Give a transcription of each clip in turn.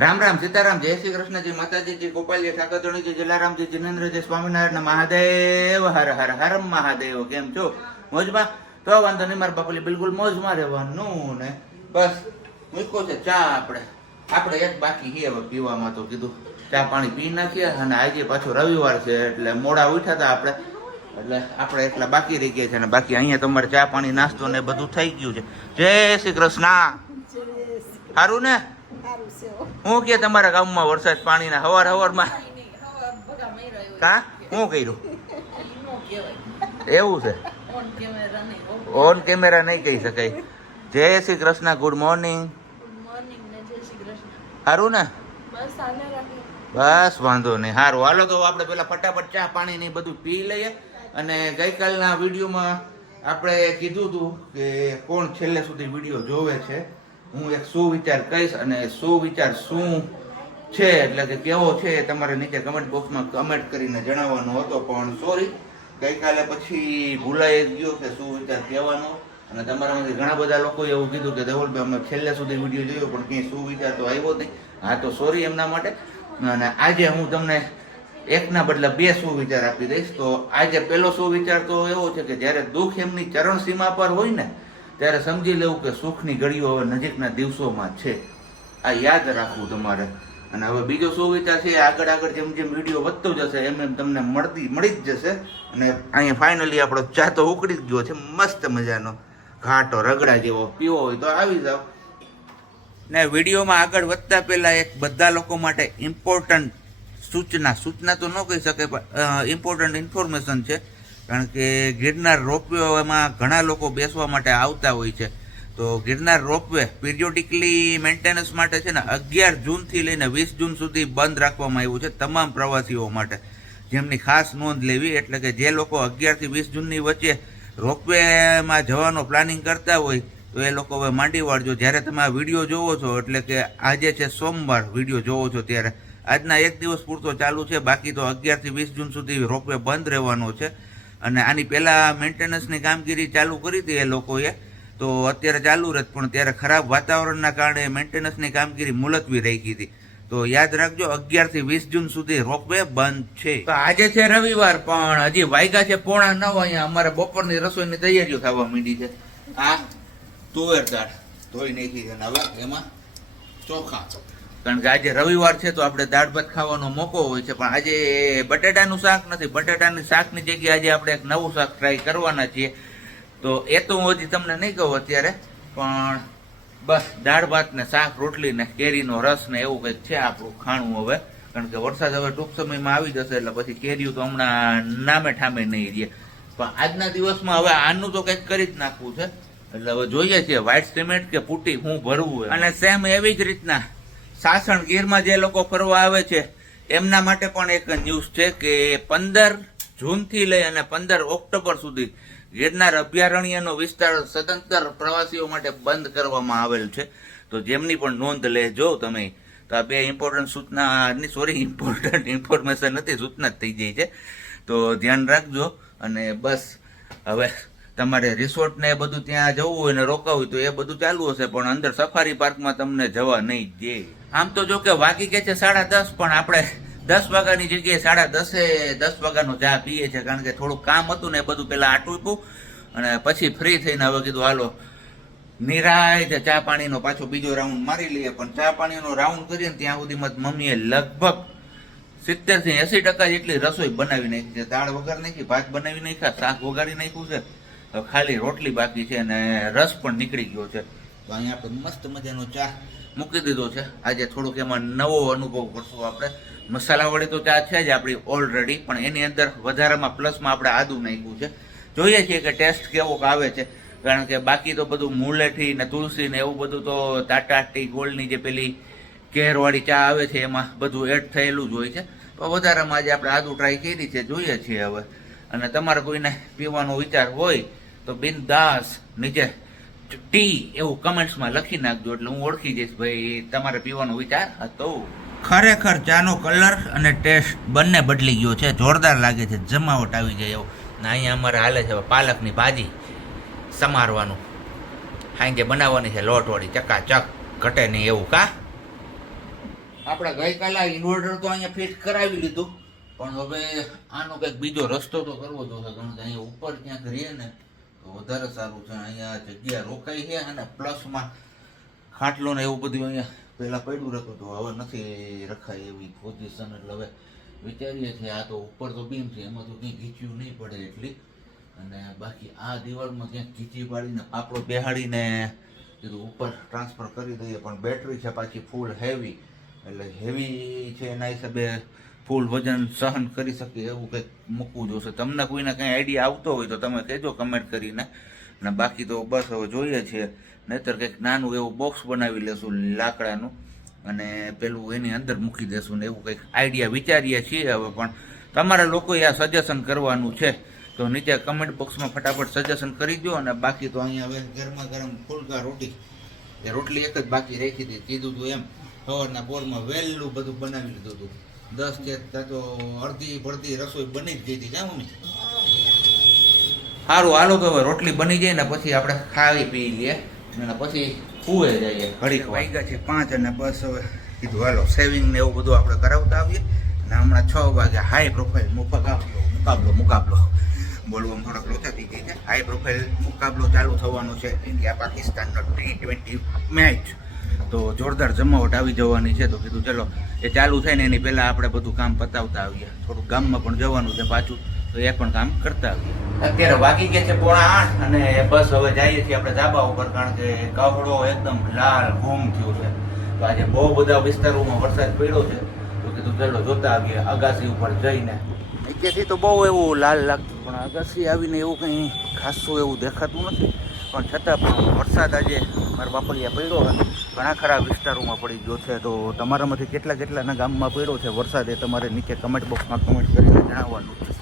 રામ રામ સીતારામ જય શ્રી કૃષ્ણજી માતાજીજી ગોપાલજી ઠાકોરજી જલારામજી જિનેન્દ્રજી સ્વામિનારાયણ મહાદેવ હર હર હર મહાદેવ. કેમ છો? મોજમાં? તો વાંધો નહીં, મારા બાપુલી બિલકુલ મોજમાં રહેવાનું ને બસ મૂકો છે ચા. આપણે એક બાકી છે હવે પીવામાં, તો કીધું ચા પાણી પી નાખીએ. અને આજે પાછું રવિવાર છે એટલે મોડા ઉઠ્યા હતા એટલે આપણે એટલા બાકી રહી ગયા છે. અને બાકી અહીંયા તમારે ચા પાણી નાસ્તો ને બધું થઈ ગયું છે. જય શ્રી કૃષ્ણ. સારું ને? હું કે તમારા ગામમાં વરસાદ પાણીના હવારમાં કા શું કર્યું? એવું છે? ઓન કેમેરા નહીં કહી શકાય. જય શ્રી કૃષ્ણ. Good morning. સારું ને? બસ વાંધો નહીં. સારું, હાલો તો આપણે પેલા ફટાફટ ચા પાણી ને બધું પી લઈએ. અને ગઈકાલના વિડીયોમાં આપણે કીધું હતું કે કોણ છેલ્લે સુધી વિડીયો જોવે છે. હું એક સુવિચાર કહીશ અને સુવિચાર શું છે એટલે કે કેવો છે એ તમારે નીચે કમેન્ટ બોક્સમાં કમેન્ટ કરીને જણાવવાનો હતો, પણ સોરી ગઈકાલે પછી ભૂલાઈ ગયો કે સુવિચાર કહેવાનો. અને તમારામાંથી ઘણા બધા લોકોએ એવું કીધું કે દેવલભાઈ અમે છેલ્લે સુધી વિડીયો જોયો પણ ક્યાંય સુવિચાર તો આવ્યો જ નહીં. હા, તો સોરી એમના માટે. અને આજે હું તમને એકના બદલે બે સુવિચાર આપી દઈશ. તો આજે પહેલો સુવિચાર તો એવો છે કે જ્યારે દુઃખ એમની ચરણ સીમા પર હોય ને ત્યારે સમજી લેવું કે સુખની ઘડીઓ હવે નજીકના દિવસોમાં છે. આ યાદ રાખવું તમારે. અને હવે બીજો સુવિચાર છે, આગળ જેમ જેમ વિડીયો વધતો જશે એમ એમ તમને મળી જ જશે. અને અહીંયા ફાઇનલી આપણો ચા તો ઉકળી જ ગયો છે, મસ્ત મજાનો ઘાટો રગડા જેવો. પીવો હોય તો આવી જાવ. ને વિડીયોમાં આગળ વધતા પહેલા એક બધા લોકો માટે ઇમ્પોર્ટન્ટ સૂચના તો ન કહી શકે પણ ઇમ્પોર્ટન્ટ ઇન્ફોર્મેશન છે. કારણ કે ગિરનાર રોપવે એમાં ઘણા લોકો બેસવા માટે આવતા હોય છે. તો ગિરનાર રોપવે પીરિયોડિકલી મેન્ટેનન્સ માટે છે ને 11 જૂનથી લઈને 20 જૂન સુધી બંધ રાખવામાં આવ્યું છે તમામ પ્રવાસીઓ માટે, જેમની ખાસ નોંધ લેવી. એટલે કે જે લોકો 11 થી 20 જૂનની વચ્ચે રોપવેમાં જવાનો પ્લાનિંગ કરતા હોય તો એ લોકો હવે માંડી વાળજો. જ્યારે તમે આ વિડીયો જોવો છો એટલે કે આજે છે સોમવાર, વિડીયો જોવો છો ત્યારે આજના એક દિવસ પૂરતો ચાલુ છે. બાકી તો 11 થી 20 જૂન સુધી રોપવે બંધ રહેવાનો છે. અને આની પહેલાં મેન્ટેનન્સની કામગીરી ચાલુ કરી હતી એ લોકોએ, તો અત્યારે ચાલુ રહે, પણ ત્યારે ખરાબ વાતાવરણના કારણે મેન્ટેનન્સની કામગીરી મુલતવી રાખી હતી. તો યાદ રાખજો 11 થી 20 જૂન સુધી રોપવે બંધ છે. તો આજે છે રવિવાર પણ હજી વાગ્યા છે 8:45. અહીંયા અમારે બપોરની રસોઈની તૈયારીઓ થવા માંડી છે. આ તુવેર દાળ ધોઈ નાખી છે હવે એમાં ચોખા, કારણ કે આજે રવિવાર છે તો આપણે દાળ ભાત ખાવાનો મોકો હોય છે. પણ આજે બટેટાનું શાક નથી. બટેટાની શાકની જગ્યાએ આજે આપણે એક નવું શાક ટ્રાય કરવાના છીએ. તો એ તો હું હજી તમને નહીં કહું અત્યારે, પણ બસ દાળ ભાત ને શાક રોટલી ને કેરીનો રસ ને એવું કંઈક છે આપણું ખાણું હવે. કારણ કે વરસાદ હવે ટૂંક સમયમાં આવી જશે એટલે પછી કેરીઓ તો હમણાં નામે ઠામે નહીં રહે. પણ આજના દિવસમાં હવે આનું તો કંઈક કરી જ નાખવું છે. એટલે હવે જોઈએ છીએ વ્હાઇટ સિમેન્ટ કે પુટ્ટી હું ભરવું. અને સેમ એવી જ રીતના સાસણ ગીરમાં જે લોકો ફરવા આવે છે એમના માટે પણ એક ન્યૂઝ છે કે 15 જૂનથી લઈ અને 15 ઓક્ટોબર સુધી ગિરનાર અભયારણ્યનો વિસ્તાર સદંતર પ્રવાસીઓ માટે બંધ કરવામાં આવેલ છે. તો જેમની પણ નોંધ લેજો તમે. તો આ બે ઇમ્પોર્ટન્ટ ઇમ્પોર્ટન્ટ ઇન્ફોર્મેશન નથી, સૂચના જ થઈ જાય છે. તો ધ્યાન રાખજો. અને બસ હવે તમારે રિસોર્ટ ને એ બધું ત્યાં જવું હોય ને રોકાવું હોય તો એ બધું ચાલુ હશે, પણ અંદર સફારી પાર્કમાં તમને જવા નહીં દે. આમ તો જો કે વાગી કે છે 10:30, પણ આપણે 10 વાગ્યાની જગ્યાએ 10:30 વાગ્યાનો ચા પીએ છીએ. કારણ કે થોડુંક કામ હતું ને એ બધું પેલા આટવું અને પછી ફ્રી થઈને હવે કીધું હાલો નિરાય ચા પાણીનો પાછો બીજો રાઉન્ડ મારી લઈએ. પણ ચા પાણીનો રાઉન્ડ કરીએ ને ત્યાં સુધીમાં મમ્મીએ લગભગ 70 થી 80% જેટલી રસોઈ બનાવી નાખી છે. દાળ વઘાર નાખી, ભાત બનાવી નાખ્યા, શાક વઘારી નાખ્યું છે, ખાલી રોટલી બાકી છે અને રસ પણ નીકળી ગયો છે. તો અહીંયા આપણે મસ્ત મજાનો ચા મૂકી દીધો છે. આજે થોડુંક એમાં નવો અનુભવ કરશું આપણે. મસાલાવાળી તો ચા છે જ આપણી ઓલરેડી, પણ એની અંદર વધારામાં પ્લસમાં આપણે આદુ નાખ્યું છે. જોઈએ છીએ કે ટેસ્ટ કેવો આવે છે. કારણ કે બાકી તો બધું મુલેઠી ને તુલસી ને એવું બધું તો ટાટા ટી ગોલ્ડની જે પેલી કેરવાળી ચા આવે છે એમાં બધું એડ થયેલું જ હોય છે. તો વધારામાં આજે આપણે આદુ ટ્રાય કરી છે, જોઈએ છીએ હવે. અને તમારે કોઈને પીવાનો વિચાર હોય તો બિનદાસ નીચે ટી એવું કમેન્ટ્સમાં લખી નાખજો, એટલે હું ઓળખી જઈશ ભાઈ તમારે પીવાનો વિચાર હતો. ખરેખર ચાનો કલર અને ટેસ્ટ બંને બદલી ગયો છે, જોરદાર લાગે છે, જમાવટ આવી જાય એવું. ને અહીંયા અમારે હાલે છે પાલકની ભાજી સમારવાનું, સાંજે બનાવવાની છે લોટવાળી, ચકાચક ઘટે નહીં એવું. કા આપણે ગઈકાલે ઇન્વર્ટર તો અહીંયા ફિટ કરાવી લીધું, પણ હવે આનો કંઈક બીજો રસ્તો તો કરવો જોશે, કારણ કે અહીંયા ઉપર ક્યાંક રહીએ ને તો વધારે સારું છે. અહીંયા જગ્યા રોકાઈ છે અને પ્લસમાં ખાટલો ને એવું બધું અહીંયા પહેલાં પડ્યું રહેતું હતું, હવે નથી રખાય એવી પોઝિશન. એટલે હવે વિચારીએ છીએ આ તો ઉપર તો બીમ છે, એમાં તો કંઈ ઘીચ્યું નહીં પડે એટલી. અને બાકી આ દિવાળમાં ક્યાંક ઘીચી પાડીને આપણો બેહાડીને કીધું ઉપર ટ્રાન્સફર કરી દઈએ. પણ બેટરી છે પાછી ફૂલ હેવી, એટલે હેવી છે એના હિસાબે ફૂલ વજન સહન કરી શકે એવું કંઈક મૂકવું જોશે. તમને કોઈને કંઈ આઈડિયા આવતો હોય તો તમે કહેજો કમેન્ટ કરીને. અને બાકી તો બસ હવે જોઈએ છીએ, નહીતર કંઈક નાનું એવું બોક્સ બનાવી લેશું લાકડાનું અને પેલું એની અંદર મૂકી દેશું ને એવું કંઈક આઈડિયા વિચારીએ છીએ હવે. પણ તમારે લોકોએ આ સજેશન કરવાનું છે તો નીચે કમેન્ટ બોક્સમાં ફટાફટ સજેશન કરી દો. અને બાકી તો અહીંયા હવે ગરમા ગરમ ફુલકા રોટલી એક જ બાકી રાખી હતી, કીધું હતું એમ સવારના પોરમાં વહેલું બધું બનાવી લીધું હતું. 10 કે તો અડધી પડધી રસોઈ બની જ ગઈ હતી. ક્યાં મમ્મી? સારું, હાલો તો હવે રોટલી બની જાય ને પછી આપણે ખાવી પી લઈએ અને પછી કુએ જઈએ. ઘડીક વાગ્યા છે 5 અને બસ હવે કીધું હાલો સેવિંગ ને એવું બધું આપણે કરાવતા આવીએ. અને હમણાં 6 વાગે હાઈ પ્રોફાઇલ મુકાબલો બોલવામાં થોડોક લોચા થઈ જાય છે. હાઈ પ્રોફાઇલ મુકાબલો ચાલુ થવાનો છે, ઇન્ડિયા પાકિસ્તાનનો T20 મેચ. તો જોરદાર જમાવટ આવી જવાની છે. તો કીધું ચલો એ ચાલુ થાય ને એની પહેલાં આપણે બધું કામ પતાવતા આવીએ. થોડુંક ગામમાં પણ જવાનું છે પાછું, તો એ પણ કામ કરતા આવીએ. અત્યારે વાગી ગયા છે 7:45 અને બસ હવે જઈએ છીએ આપણે ધાબા ઉપર, કારણ કે કવડો એકદમ લાલ ઘૂમ થયું છે. તો આજે બહુ બધા વિસ્તારોમાં વરસાદ પડ્યો છે, તો કીધું ચલો જોતા આવીએ અગાસી ઉપર જઈને. નીચેથી તો બહુ એવું લાલ લાગતું, પણ અગાસી આવીને એવું કંઈ ખાસું એવું દેખાતું નથી. પણ છતાં પણ વરસાદ આજે મારા બાપલિયા પડ્યો હોય, ઘણા ખરા વિસ્તારોમાં પડી ગયો છે. તો તમારામાંથી કેટલાના ગામમાં પડ્યો છે વરસાદ એ તમારે નીચે કમેન્ટ બોક્સમાં કમેન્ટ કરીને જણાવવાનું છે,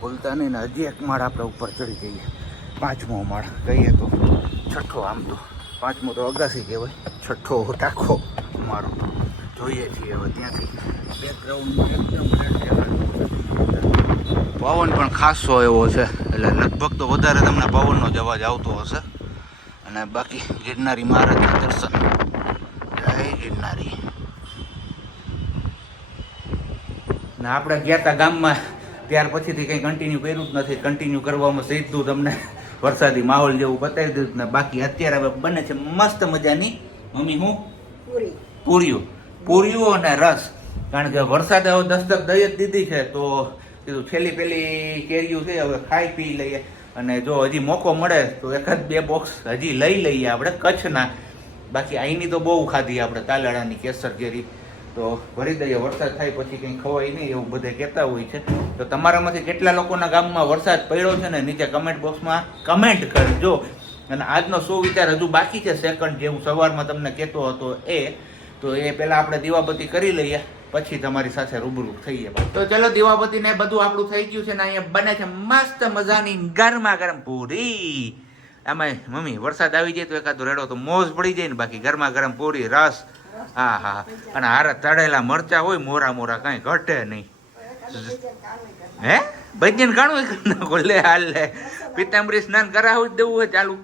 બોલતા નહીં. ને હજી એક માળ આપણે ઉપર ચડી જઈએ, 5મો માળ કહીએ તો 6ઠ્ઠો, આમ તો 5મો તો અગાસી કહેવાય, 6ઠ્ઠો ટાંકો મારો. જોઈએ છીએ હવે ત્યાંથી બેકગ્રાઉન્ડમાં એકદમ પવન પણ ખાસો એવો છે, એટલે લગભગ તો વધારે તમને પવનનો જ અવાજ આવતો હશે. અને બાકી ગિરનારી મહારાજના દર્શન, જય ગિરનારી. ને આપણે ગયા હતા ગામમાં ત્યાર પછીથી કંઈ કન્ટિન્યુ કર્યું જ નથી. કન્ટિન્યુ કરવામાં સીધું તમને વરસાદી માહોલ જેવું બતાવી દીધું ને. બાકી અત્યારે હવે બને છે મસ્ત મજાની મમ્મી હું પૂરીઓ અને રસ, કારણ કે વરસાદે હવે દસ્તક દઈ જ દીધી છે. તો કીધું છેલ્લી પેલી કેરીઓ છે હવે ખાઈ પી લઈએ, અને જો હજી મોકો મળે તો 1-2 બોક્સ હજી લઈ લઈએ આપણે કચ્છના. બાકી અહીંની તો બહુ ખાધી આપણે તાલાળાની કેસર કેરી, તો ભરી દઈએ. વરસાદ થાય પછી કંઈ ખવાય નહીં એવું બધે કહેતા હોય છે. તો તમારામાંથી કેટલા લોકોના ગામમાં વરસાદ પડ્યો છે ને નીચે કમેન્ટ બોક્સમાં કમેન્ટ કરજો. અને આજનો શું વિચાર હજુ બાકી છે સેકન્ડ, જે હું સવારમાં તમને કહેતો હતો તો એ પહેલાં આપણે દીવાબત્તી કરી લઈએ, પછી તમારી સાથે રૂબરૂ થઈએ. તો ચલો દીવાબત્તી ને બધું આપણું થઈ ગયું છે ને અહીંયા બને છે મસ્ત મજાની ગરમા ગરમ પૂરી. આમાં મમ્મી વરસાદ આવી જાય તો એકાદો રેડો તો મોજ પડી જાય ને. બાકી ગરમા ગરમ પૂરી, રસ, હા હા, અને હારા તળેલા મરચા હોય મોરા કાંઈ ઘટે નહીં. હે ભજન ઘણું નાખો લે હાલ લે. પિતાંબરી સ્નાન કરાવું જ દેવું હોય ચાલુ,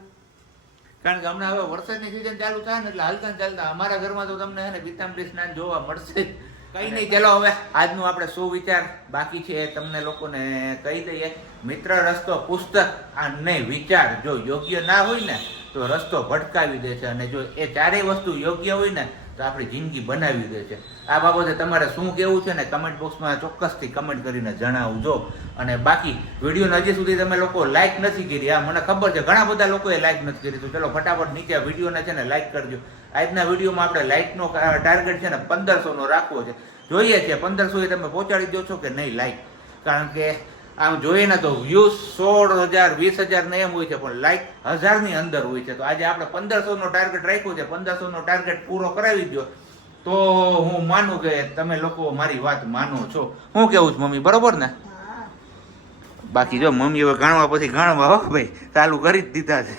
કારણ કે હમણાં હવે વરસાદની સિઝન ચાલુ થાય ને એટલે હાલતા ચાલતા અમારા ઘરમાં તો તમને હે ને પિતાંબરી સ્નાન જોવા મળશે જ. કઈ નહીં, ચલો હવે આજનું આપણે શું વિચાર બાકી છે તમને લોકોને કહી દઈએ. મિત્ર રસ્તો પુસ્તક અને વિચાર જો યોગ્ય ના હોય ને તો રસ્તો ભટકાવી દે છે, અને જો એ ચારેય વસ્તુ યોગ્ય હોય ને તો આપણી જિંદગી બનાવી દે છે. આ બાબતે તમારે શું કહેવું છે ને કમેન્ટ બોક્સમાં ચોક્કસથી કમેન્ટ કરીને જણાવજો. અને બાકી વિડીયોને હજી સુધી તમે લોકો લાઇક નથી કરી, આ મને ખબર છે ઘણા બધા લોકોએ લાઇક નથી કરી, તો ચલો ફટાફટ નીચે વિડીયોને છે ને લાઇક કરજો. આજના વિડીયોમાં આપણે લાઇકનો ટાર્ગેટ છે ને 1500નો રાખવો છે. જોઈએ છે 1500 એ તમે પહોંચાડી દો છો કે નહીં લાઇક, કારણ કે આમ જોઈએ ને તો વ્યૂઝ 16,000 20,000 ને એમ હોય છે, પણ લાઇક 1000ની અંદર હોય છે. તો આજે આપણે 1500નો ટાર્ગેટ રાખ્યો છે, 1500નો ટાર્ગેટ પૂરો કરાવી દો તો હું માનું કે તમે લોકો મારી વાત માનો છો. હું કેવું છું મમ્મી, બરોબર ને? બાકી જો મમ્મી હવે ગણવા પછી ગણવા હો ભાઈ ચાલુ કરી જ દીધા છે.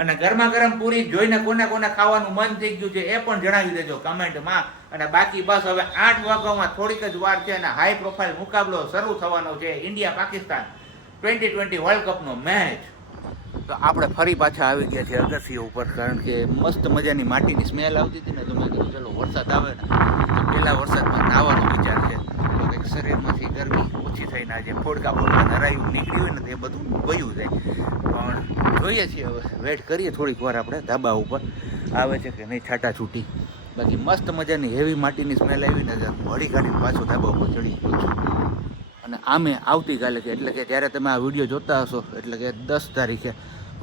અને ગરમા ગરમ પૂરી જોઈને કોને ખાવાનું મન થઈ ગયું છે એ પણ જણાવી દેજો કમેન્ટમાં. અને બાકી બસ હવે 8 વાગ્યામાં થોડીક જ વાર છે અને હાઈ પ્રોફાઇલ મુકાબલો શરૂ થવાનો છે, ઇન્ડિયા પાકિસ્તાન 2020 વર્લ્ડ કપનો મેચ. તો આપણે ફરી પાછા આવી ગયા છે અગસિયા ઉપર, કારણ કે મસ્ત મજાની માટીની સ્મેલ આવતી હતી ને, તો મેં કીધું ચલો વરસાદ આવે ને તો પહેલા વરસાદમાં નાહવાનો વિચાર છે, તો કંઈક શરીરમાંથી ગરમી ઓછી થઈને આજે ફોડકા નરાયું નીકળ્યું હોય ને તો એ બધું વયું જાય. પણ જોઈએ છીએ હવે, વેઇટ કરીએ થોડીક વાર આપણે ધાબા ઉપર આવે છે કે નહીં છાટા છૂટી. બાકી મસ્ત મજાની હેવી માટીની સ્મેલ આવી ને હળી કાઢીને પાછો ધાબા ઉપર ચડી ગયો છું. અને આમે આવતીકાલે કે એટલે કે જ્યારે તમે આ વિડીયો જોતા હશો એટલે કે 10 તારીખે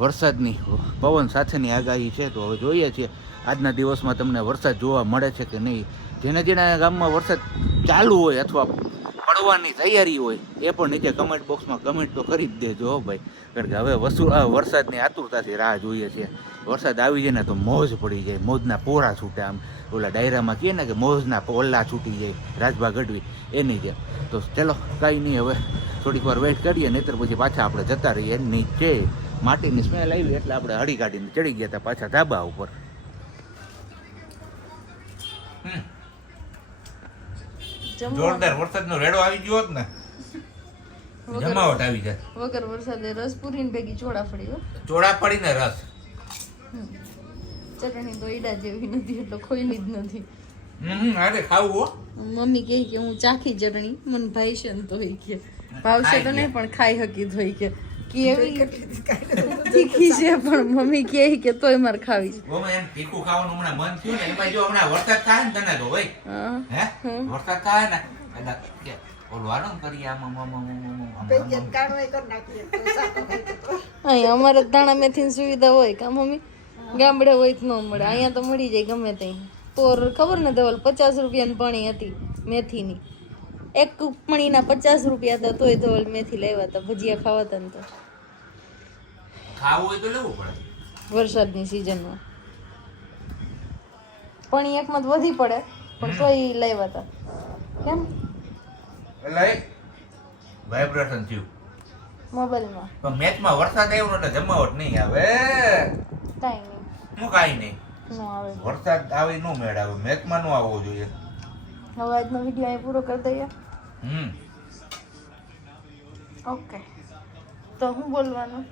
વરસાદની પવન સાથેની આગાહી છે. તો હવે જોઈએ છીએ આજના દિવસમાં તમને વરસાદ જોવા મળે છે કે નહીં. જેના ગામમાં વરસાદ ચાલુ હોય અથવા પડવાની તૈયારી હોય એ પણ નીચે કમેન્ટ બોક્સમાં કમેન્ટ તો કરી જ દેજો હો ભાઈ, કારણ કે હવે વરસાદની આતુરતાથી રાહ જોઈએ છીએ. વરસાદ આવી જાય ને તો મોજ પડી જાય, મોજના પોરા છૂટે. આમ ઓલા ડાયરામાં કહે ને કે મોજના પોલા છૂટી જાય, રાજભા ગઢવી એની જેમ. તો ચલો કાંઈ નહીં, હવે થોડીક વાર વેઇટ કરીએ, નહીતર પછી પાછા આપણે જતા રહીએ નીચે. માટીની સ્મેલ આવી એટલે આપણે હળી કાઢીને ચડી ગયા હતા પાછા ધાબા ઉપર. જોરદાર વરસાદનો રેડો આવી ગયો હોત ને, જમાવટ આવી જાય. વગર વરસાદે રસ પૂરીને ભેગી ચોળાફળી હો, ચોળાફળીને રસ. ચટણી તો ઈડા જેવી નથી એટલે ખોઈની જ નથી. અરે ખાવું હો. મમ્મી કહે કે હું ચાખી ચટણી, મને ભાઈ છે ને તો કે ભાવશે તો નહીં પણ ખાઈ હકી તો કે કેવી તીખી છે, પણ મમ્મી કહે કે તોય મારે ખાવી છે. ઓમાં એમ તીખું ખાવાનું હમણાં મન થયું ને, એમાં જો હમણાં વરસાદ થાય ને તને તો ભાઈ હે વરસાદ થાય ને એટલે ઓલવાનું કરીએ અહીંયા અમારે દાણા મેથીની સુવિધા હોય કા મમ્મી, ગામડે હોય તો ન મળે, અહીંયા તો મળી જાય ગમે ત્યાં. પોર ખબર ને ધવલ 50 રૂપિયાની પણી હતી મેથીની, એક પણીના 50 રૂપિયા હતા, તોય ધવલ મેથી લાવ્યા હતા ભજીયા ખાવા હતા ને. તો ખાવું હોય તો લેવું પડે વરસાદની સિઝનમાં. પણી એકમાં તો વધી પડે પણ તોય લાવ્યા હતા. કેમ એટલે વાઇબ્રેશન થયું મોબાઈલમાં, પણ મેચમાં વરસાદ આવ્યો એટલે જમાવટ નહીં આવે. કાંઈ નહીં, હું કાંઈ નહીં ન આવે. વરસાદ આવી નો મેળ આવે, મેચમાં નો આવવો જોઈએ. હવે આજનો વિડીયો અહીં પૂરો કરી દઈએ. ઓકે, તો હું બોલવાનું